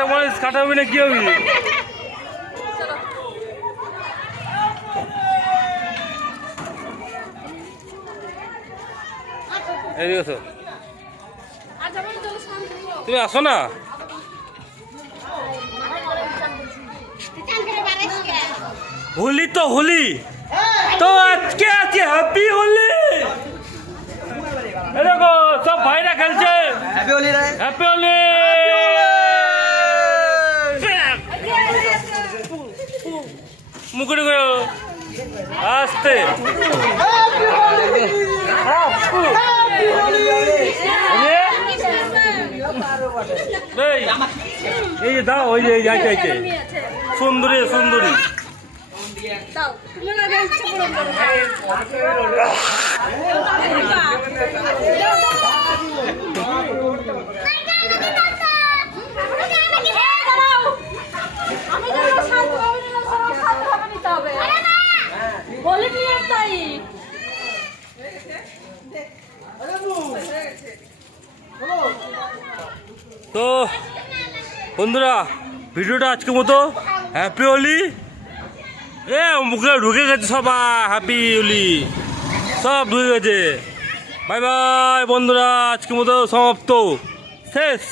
একটা মানুষ কাটাবি না কি হবি? তুমি আসো না, হোলি তো হোলি তো আজকে আছে হ্যাপি হোলি। দেখো সব ভাইরা খেলছে হ্যাপি হোলি রে, হ্যাপি হোলি। মুকুড়ি করো আসতে। এই যে দাও, ওই যে যাইছে সুন্দরী সুন্দরী। তো বন্ধুরা ভিডিওটা আজকের মতো হ্যাপি হোলি। মুখে ঢুকে গেছে সবাই, হ্যাপি হোলি সব ঢুকে গেছে। বাই বাই বন্ধুরা, আজকের মতো সমাপ্ত, শেষ।